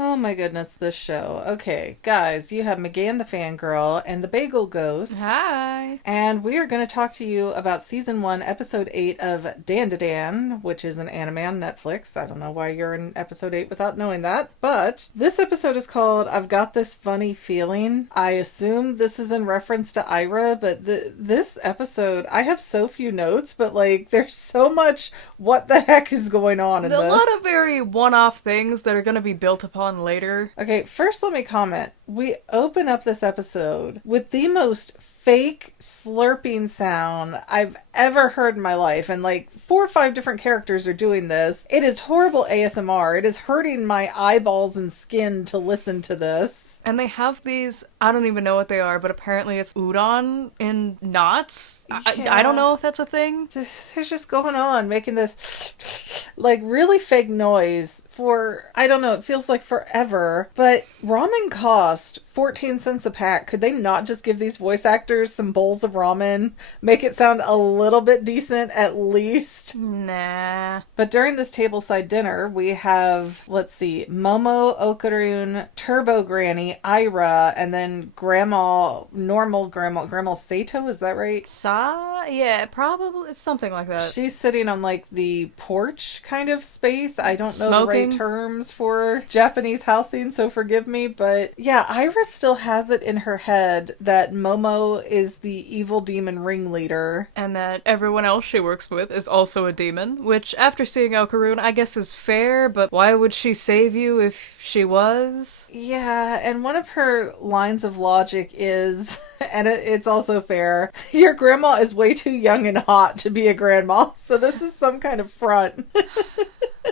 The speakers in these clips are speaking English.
Oh my goodness, this show. Okay, guys, you have McGann the Fangirl and the Bagel Ghost. Hi. And we are going to talk to you about Season 1, Episode 8 of DanDaDan, which is an anime on Netflix. I don't know why you're in Episode 8 without knowing that. But this episode is called I've Got This Funny Feeling. I assume this is in reference to Ira, but this episode, I have so few notes, but like there's so much what the heck is going on in this. A lot of very one-off things that are going to be built upon later. Okay, first let me comment. We open up this episode with the most fake slurping sound I've ever heard in my life, and like 4 or 5 different characters are doing this. It is horrible ASMR. It is hurting my eyeballs and skin to listen to this. And they have these, I don't even know what they are, but apparently it's udon in knots. Yeah. I don't know if that's a thing. They're just going on making this like really fake noise for, I don't know, it feels like forever. But ramen cost 14 cents a pack. Could they not just give these voice actors some bowls of ramen? Make it sound a little bit decent at least? Nah. But during this tableside dinner, we have, let's see, Momo, Okarun, Turbo Granny, Ira, and then Grandma Sato, is that right? Yeah, probably. It's something like that. She's sitting on like the porch kind of space. I don't know Smoking. the right terms for Japanese housing, so forgive me. But yeah, Ira still has it in her head that Momo is the evil demon ringleader. And that everyone else she works with is also a demon, which after seeing Okarun, I guess is fair, but why would she save you if she was? Yeah, and one of her lines of logic is, and it's also fair, your grandma is way too young and hot to be a grandma, so this is some kind of front.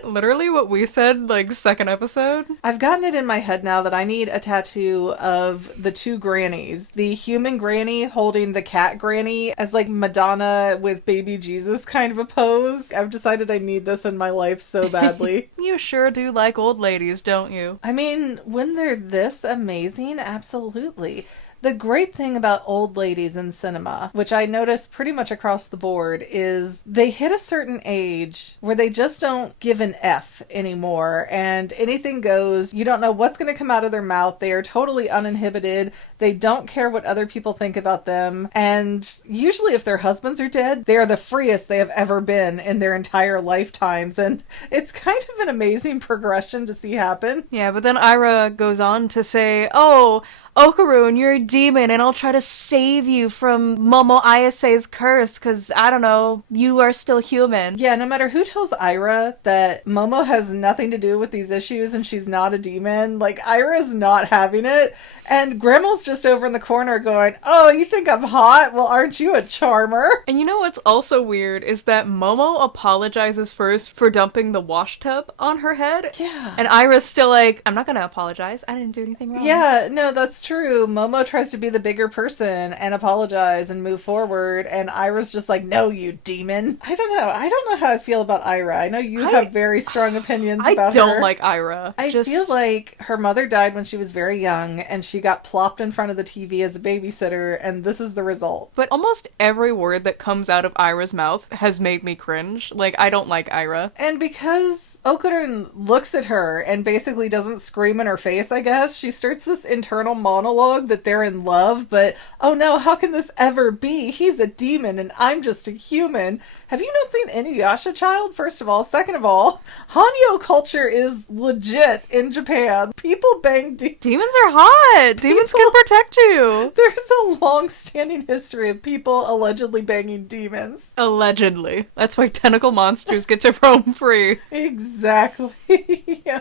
Literally what we said, like, second episode. I've gotten it in my head now that I need a tattoo of the 2 grannies. The human granny holding the cat granny as like Madonna with baby Jesus kind of a pose. I've decided I need this in my life so badly. You sure do like old ladies, don't you? I mean, when they're this amazing, absolutely. The great thing about old ladies in cinema, which I notice pretty much across the board, is they hit a certain age where they just don't give an F anymore, and anything goes. You don't know what's going to come out of their mouth. They are totally uninhibited. They don't care what other people think about them, and usually if their husbands are dead, they are the freest they have ever been in their entire lifetimes, and it's kind of an amazing progression to see happen. Yeah, but then Ira goes on to say, oh, Okarun, you're a demon, and I'll try to save you from Momo Ayase's curse, because, I don't know, you are still human. Yeah, no matter who tells Ira that Momo has nothing to do with these issues and she's not a demon, like, Ira's not having it. And Grandma's just over in the corner going, oh, you think I'm hot? Well, aren't you a charmer? And you know what's also weird is that Momo apologizes first for dumping the wash tub on her head. Yeah. And Ira's still like, I'm not gonna apologize. I didn't do anything wrong. Yeah, no, that's true. Momo tries to be the bigger person and apologize and move forward, and Ira's just like, no, you demon. I don't know how I feel about Ira. I know you have very strong opinions about her. I don't like Ira. I feel like her mother died when she was very young, and she got plopped in front of the TV as a babysitter, and this is the result. But almost every word that comes out of Ira's mouth has made me cringe. Like, I don't like Ira. And because Okarun looks at her and basically doesn't scream in her face, I guess, she starts this internal monologue that they're in love, but oh no, how can this ever be? He's a demon and I'm just a human. Have you not seen Inuyasha, child? First of all. Second of all, Hanyo culture is legit in Japan. People bang demons are hot. Demons can protect you. There's a long-standing history of people allegedly banging demons. Allegedly. That's why tentacle monsters get to roam free. Exactly.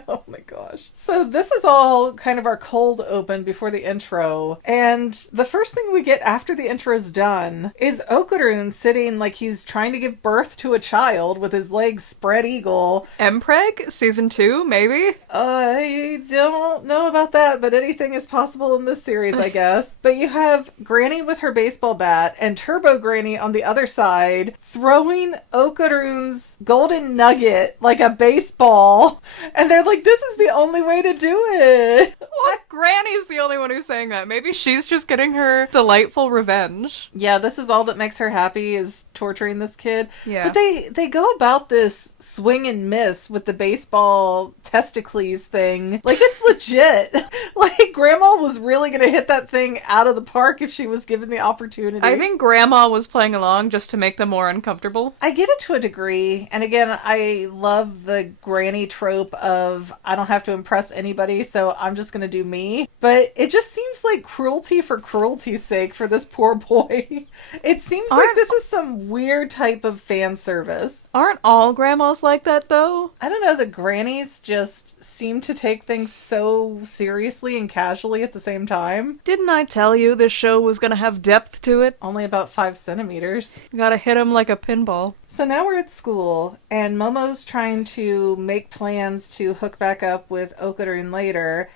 Oh my gosh. So this is all kind of our cold open before the intro. And the first thing we get after the intro's done is Okarun sitting like he's trying to give birth to a child with his legs spread eagle. Mpreg? Season 2, maybe? I don't know about that, but anything is possible in this series, I guess. But you have Granny with her baseball bat and Turbo Granny on the other side throwing Okarun's golden nugget like a baseball. And they're like, this is the only way to do it. Well, Granny's the only one who's saying that. Maybe she's just getting her delightful revenge. Yeah, this is all that makes her happy is torturing this kid. Yeah. But they go about this swing and miss with the baseball testicles thing. Like, it's legit. Like, Grandma was really going to hit that thing out of the park if she was given the opportunity. I think Grandma was playing along just to make them more uncomfortable. I get it to a degree. And again, I love the granny trope of I don't have to impress anybody, so I'm just going to do me. But it just seems like cruelty for cruelty's sake for this poor boy. It seems like this is some weird type of fan service. Aren't all grandmas like that, though? I don't know, the grannies just seem to take things so seriously and casually at the same time. Didn't I tell you this show was gonna have depth to it? Only about 5 centimeters. Gotta hit him like a pinball. So now we're at school, and Momo's trying to make plans to hook back up with Okarun later.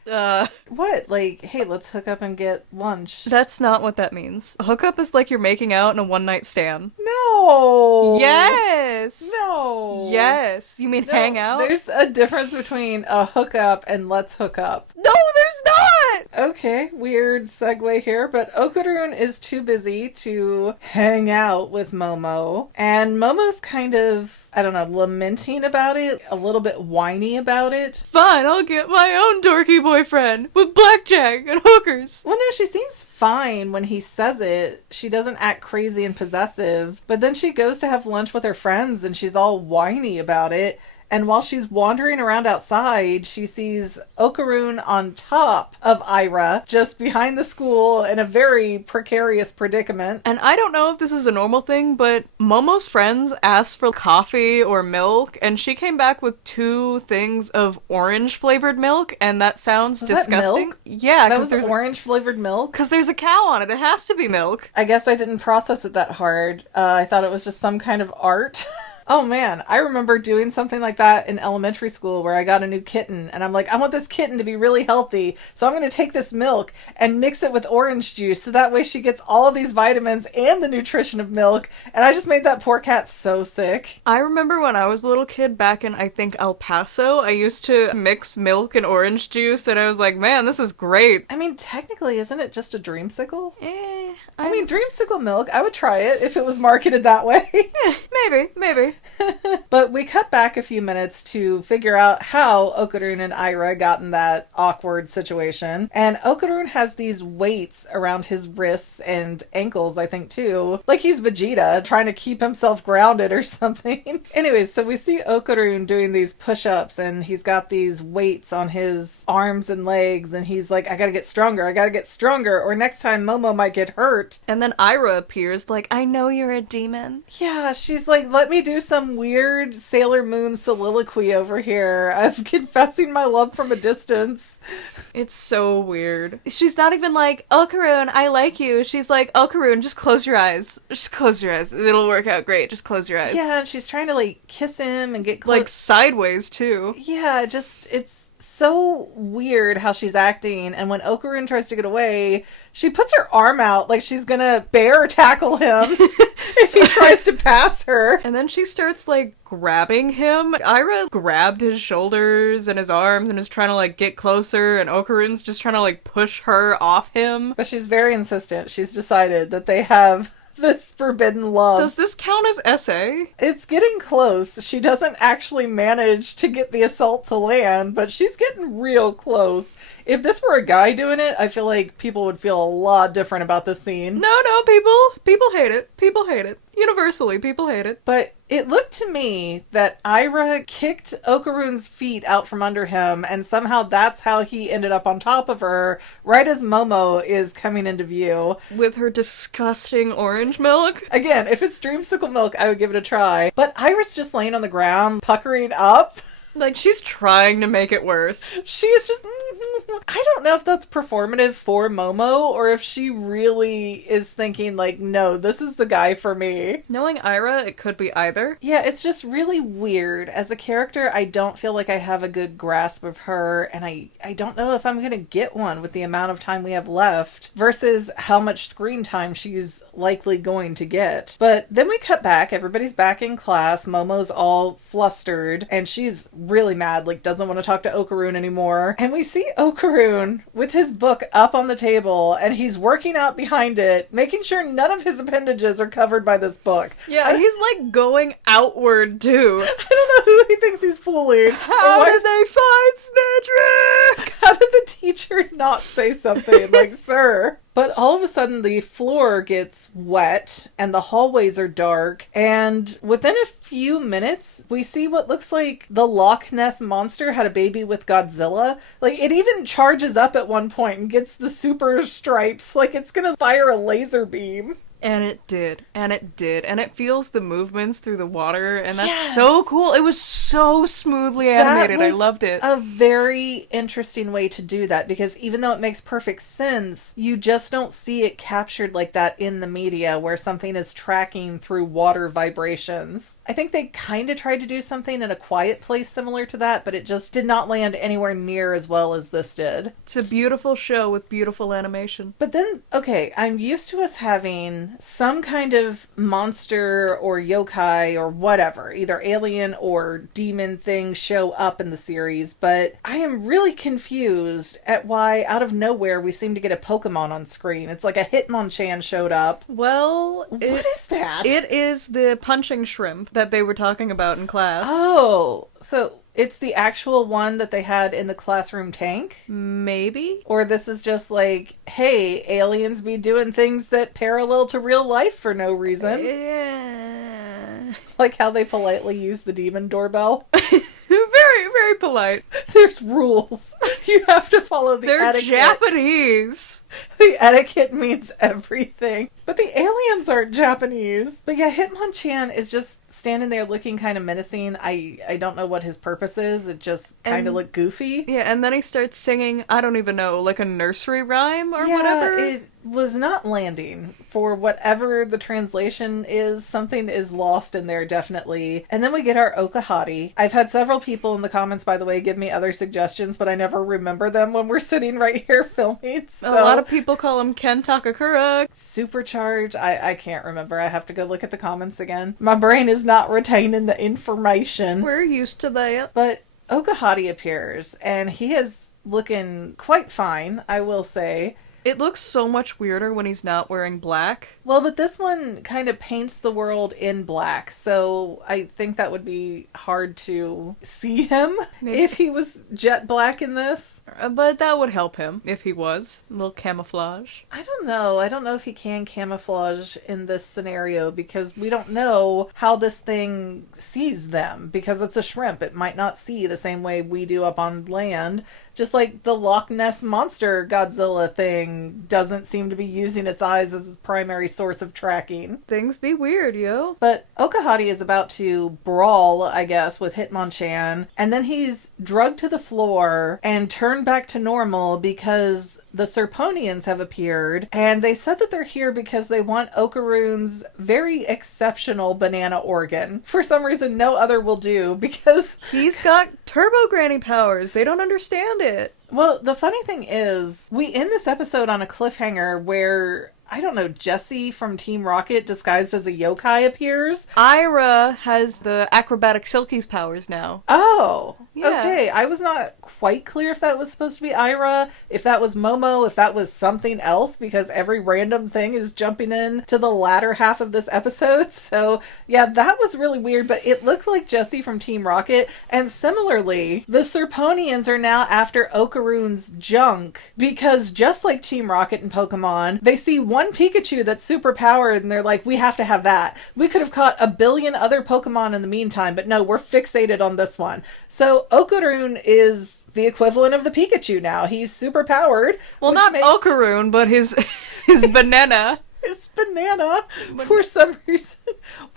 What? Like, hey, let's hook up and get lunch. That's not what that means. A hookup is like you're making out in a one-night stand. No! Yes! No! Yes! You mean No, hang out? There's a difference between a hookup and let's hook up. No, there's not! Okay, weird segue here, but Okarun is too busy to hang out with Momo, and Momo's kind of, I don't know, lamenting about it, a little bit whiny about it. Fine, I'll get my own dorky boyfriend with blackjack and hookers. Well, no, she seems fine when he says it. She doesn't act crazy and possessive, but then she goes to have lunch with her friends and she's all whiny about it. And while she's wandering around outside, she sees Okarun on top of Ira, just behind the school in a very precarious predicament. And I don't know if this is a normal thing, but Momo's friends asked for coffee or milk, and she came back with 2 things of orange-flavored milk, and that sounds disgusting. That milk? Yeah, that was orange-flavored milk? Because there's a cow on it. It has to be milk. I guess I didn't process it that hard. I thought it was just some kind of art. Oh man, I remember doing something like that in elementary school where I got a new kitten and I'm like, I want this kitten to be really healthy, so I'm going to take this milk and mix it with orange juice so that way she gets all of these vitamins and the nutrition of milk, and I just made that poor cat so sick. I remember when I was a little kid back in, I think, El Paso, I used to mix milk and orange juice and I was like, man, this is great. I mean, technically, isn't it just a dreamsicle? I mean, dreamsicle milk, I would try it if it was marketed that way. Maybe. But we cut back a few minutes to figure out how Okarun and Ira got in that awkward situation. And Okarun has these weights around his wrists and ankles, I think, too. Like he's Vegeta trying to keep himself grounded or something. Anyways, so we see Okarun doing these push-ups and he's got these weights on his arms and legs and he's like, I gotta get stronger, or next time Momo might get hurt. And then Ira appears like, I know you're a demon. Yeah, she's like, let me do some weird Sailor Moon soliloquy over here. I'm confessing my love from a distance. It's so weird. She's not even like, Okarun, I like you. She's like, Okarun, just close your eyes. Just close your eyes. It'll work out great. Just close your eyes. Yeah, and she's trying to like kiss him and get close. Like sideways too. Yeah, just, it's so weird how she's acting, and when Okarun tries to get away, she puts her arm out like she's gonna bear tackle him if he tries to pass her. And then she starts like grabbing him. Ira grabbed his shoulders and his arms and is trying to like get closer, and Okarun's just trying to like push her off him. But she's very insistent. She's decided that they have this forbidden love. Does this count as SA? It's getting close. She doesn't actually manage to get the assault to land, but she's getting real close. If this were a guy doing it, I feel like people would feel a lot different about this scene. No, people hate it. People hate it. Universally, people hate it. But it looked to me that Ira kicked Okarun's feet out from under him, and somehow that's how he ended up on top of her, right as Momo is coming into view. With her disgusting orange milk. Again, if it's dreamsicle milk, I would give it a try. But Ira's just laying on the ground, puckering up. Like, she's trying to make it worse. She's just... I don't know if that's performative for Momo, or if she really is thinking, like, no, this is the guy for me. Knowing Ira, it could be either. Yeah, it's just really weird. As a character, I don't feel like I have a good grasp of her, and I don't know if I'm gonna get one with the amount of time we have left, versus how much screen time she's likely going to get. But then we cut back, everybody's back in class, Momo's all flustered, and she's really mad, like, doesn't want to talk to Okarun anymore. And we see Okarun Okaroon with his book up on the table, and he's working out behind it, making sure none of his appendages are covered by this book. Yeah, he's like going outward too. I don't know who he thinks he's fooling. How did they find Snedrick? How did the teacher not say something like, sir? But all of a sudden the floor gets wet and the hallways are dark, and within a few minutes we see what looks like the Loch Ness Monster had a baby with Godzilla. Like, it even charges up at one point and gets the super stripes like it's gonna fire a laser beam. And it did. And it feels the movements through the water, and that's so cool. It was so smoothly animated. I loved it. A very interesting way to do that, because even though it makes perfect sense, you just don't see it captured like that in the media where something is tracking through water vibrations. I think they kind of tried to do something in A Quiet Place similar to that, but it just did not land anywhere near as well as this did. It's a beautiful show with beautiful animation. But then, okay, I'm used to us having some kind of monster or yokai or whatever, either alien or demon thing show up in the series, but I am really confused at why out of nowhere we seem to get a Pokemon on screen. It's like a Hitmonchan showed up. Well, what is that? It is the punching shrimp that they were talking about in class. Oh, so it's the actual one that they had in the classroom tank? Maybe? Or this is just like, hey, aliens be doing things that parallel to real life for no reason. Yeah. Like how they politely use the demon doorbell. Very, very polite. There's rules. You have to follow the etiquette. They're Japanese. The etiquette means everything. But the aliens aren't Japanese. But yeah, Hitmonchan is just standing there looking kind of menacing. I don't know what his purpose is. It just kind of looked goofy. Yeah, and then he starts singing, I don't even know, like a nursery rhyme or whatever. It was not landing. For whatever the translation is, something is lost in there, definitely. And then we get our Okahati. I've had several people in the comments, by the way, give me other suggestions, but I never remember them when we're sitting right here filming. So. A lot of people call him Ken Takakura. Supercharge? I can't remember. I have to go look at the comments again. My brain is not retaining the information. We're used to that. But Okahati appears, and he is looking quite fine, I will say. It looks so much weirder when he's not wearing black. Well, but this one kind of paints the world in black, so I think that would be hard to see him if he was jet black in this. But that would help him if he was. A little camouflage. I don't know. I don't know if he can camouflage in this scenario, because we don't know how this thing sees them, because it's a shrimp. It might not see the same way we do up on land. Just like the Loch Ness Monster Godzilla thing doesn't seem to be using its eyes as its primary source of tracking. Things be weird, yo. But Okahati is about to brawl, I guess, with Hitmonchan, and then he's drugged to the floor and turned back to normal because the Serponians have appeared, and they said that they're here because they want Okaroon's very exceptional banana organ. For some reason, no other will do, because he's got Turbo Granny powers. They don't understand it. Well, the funny thing is, we end this episode on a cliffhanger where, I don't know, Jessie from Team Rocket disguised as a yokai appears. Ira has the acrobatic Silky's powers now. Oh, yeah. Okay. I was not quite clear if that was supposed to be Ira, if that was Momo, if that was something else, because every random thing is jumping in to the latter half of this episode. So yeah, that was really weird, but it looked like Jessie from Team Rocket. And similarly, the Serponians are now after Okaroon's junk, because just like Team Rocket and Pokemon, they see one Pikachu that's super powered and they're like, we have to have that. We could have caught a billion other Pokemon in the meantime, but no, we're fixated on this one. So Okaroon is the equivalent of the Pikachu now. He's super powered. Well, not Okaroon, but his banana. His banana, for some reason.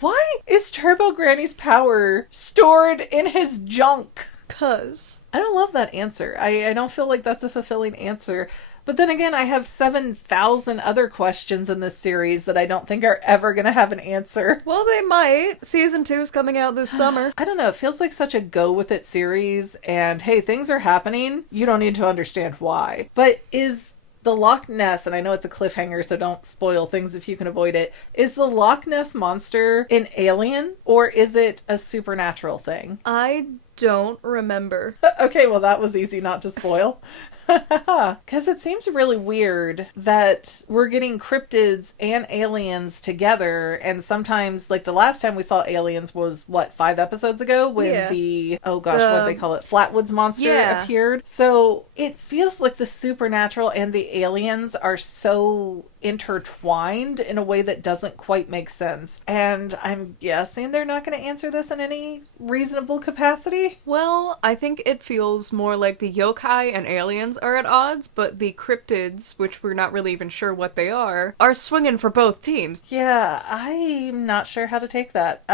Why is Turbo Granny's power stored in his junk? 'Cause I don't love that answer. I don't feel like that's a fulfilling answer. But then again, I have 7,000 other questions in this series that I don't think are ever going to have an answer. Well, they might. Season 2 is coming out this summer. I don't know. It feels like such a go-with-it series. And hey, things are happening. You don't need to understand why. But is the Loch Ness, and I know it's a cliffhanger, so don't spoil things if you can avoid it, is the Loch Ness Monster an alien, or is it a supernatural thing? I don't remember. Okay, well, that was easy not to spoil. Because it seems really weird that we're getting cryptids and aliens together, and sometimes, like the last time we saw aliens was, 5 episodes ago when the, what they call it, Flatwoods monster appeared. So it feels like the supernatural and the aliens are so intertwined in a way that doesn't quite make sense. And I'm guessing they're not going to answer this in any reasonable capacity. Well, I think it feels more like the yokai and aliens are at odds, but the cryptids, which we're not really even sure what they are swinging for both teams. Yeah, I'm not sure how to take that.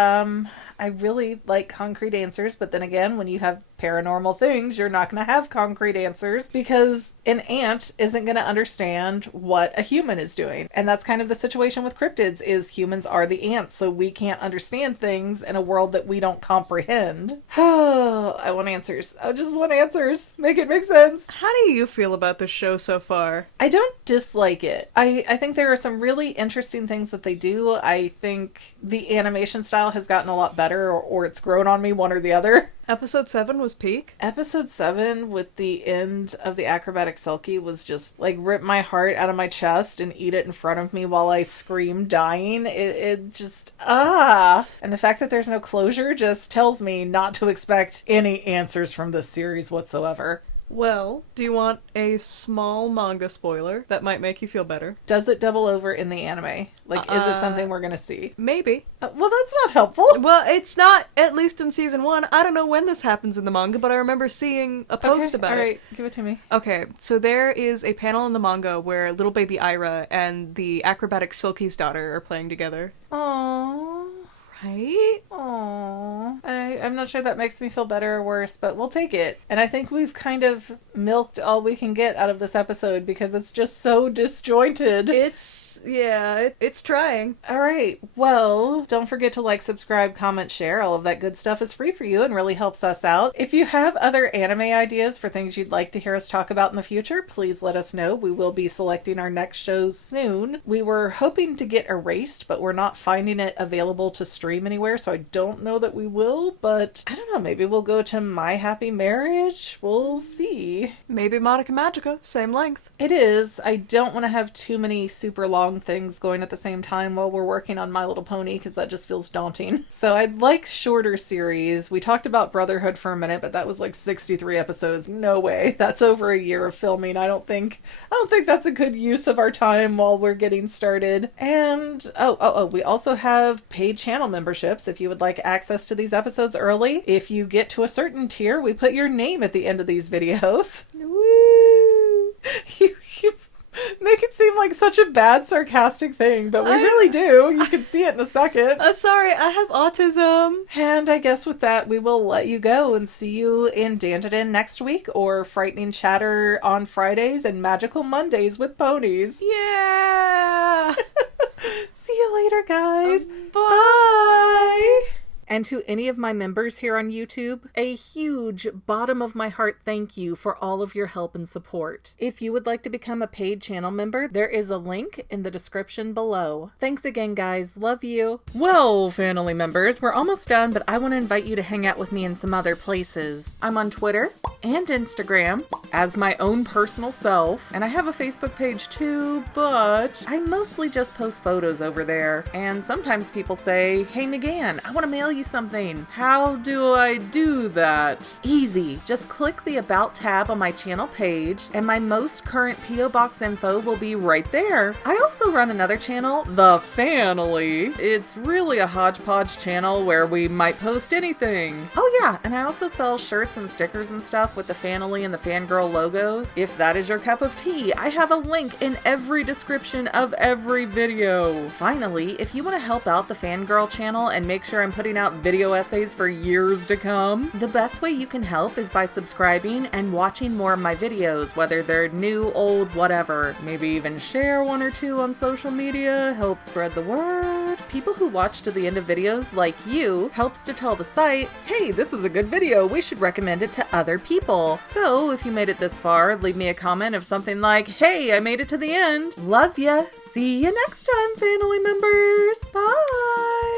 I really like concrete answers, but then again, when you have paranormal things, you're not going to have concrete answers because an ant isn't going to understand what a human is doing. And that's kind of the situation with cryptids, is humans are the ants, so we can't understand things in a world that we don't comprehend. I want answers. I just want answers. Make it make sense. How do you feel about the show so far? I don't dislike it. I think there are some really interesting things that they do. I think the animation style has gotten a lot better, or it's grown on me, one or the other. Episode 7 was peak. Episode 7 with the end of the acrobatic selkie was just like rip my heart out of my chest and eat it in front of me while I scream dying. It just, And the fact that there's no closure just tells me not to expect any answers from this series whatsoever. Well, do you want a small manga spoiler that might make you feel better? Does it double over in the anime? Like, is it something we're gonna see? Maybe. Well, that's not helpful. Well, it's not, at least in season 1. I don't know when this happens in the manga, but I remember seeing a post about it. Alright, give it to me. Okay, so there is a panel in the manga where little baby Ira and the acrobatic Silky's daughter are playing together. Aww. Right? Aww. I'm not sure that makes me feel better or worse, but we'll take it. And I think we've kind of milked all we can get out of this episode because it's just so disjointed. It's trying. Alright, well, don't forget to like, subscribe, comment, share. All of that good stuff is free for you and really helps us out. If you have other anime ideas for things you'd like to hear us talk about in the future, please let us know. We will be selecting our next shows soon. We were hoping to get Erased, but we're not finding it available to stream anywhere, so I don't know that we will, but I don't know, maybe we'll go to My Happy Marriage? We'll see. Maybe Monica Magica, same length. It is. I don't want to have too many super long things going at the same time while we're working on My Little Pony, because that just feels daunting. So I'd like shorter series. We talked about Brotherhood for a minute, but that was like 63 episodes. No way. That's over a year of filming. I don't think that's a good use of our time while we're getting started. And we also have paid channel memberships if you would like access to these episodes early. If you get to a certain tier, we put your name at the end of these videos. Woo! You make it seem like such a bad sarcastic thing, but we really do. You can see it in a second. Sorry, I have autism. And I guess with that, we will let you go and see you in DanDaDan next week, or Frightening Chatter on Fridays and Magical Mondays with ponies. Yeah! See you later, guys. Bye! And to any of my members here on YouTube, a huge bottom of my heart thank you for all of your help and support. If you would like to become a paid channel member, there is a link in the description below. Thanks again, guys. Love you. Well, family members, we're almost done, but I want to invite you to hang out with me in some other places. I'm on Twitter and Instagram as my own personal self, and I have a Facebook page too, but I mostly just post photos over there. And sometimes people say, "Hey McGann, I want to mail you something." How do I do that? Easy. Just click the About tab on my channel page, and my most current P.O. Box info will be right there. I also run another channel, The Family. It's really a hodgepodge channel where we might post anything. Oh yeah, and I also sell shirts and stickers and stuff with the Family and the Fangirl logos. If that is your cup of tea, I have a link in every description of every video. Finally, if you want to help out the Fangirl channel and make sure I'm putting out video essays for years to come, the best way you can help is by subscribing and watching more of my videos, whether they're new, old, whatever. Maybe even share one or two on social media, help spread the word. People who watch to the end of videos, like you, helps to tell the site, hey, this is a good video, we should recommend it to other people. So if you made it this far, leave me a comment of something like, hey, I made it to the end. Love ya. See you next time, family members. Bye.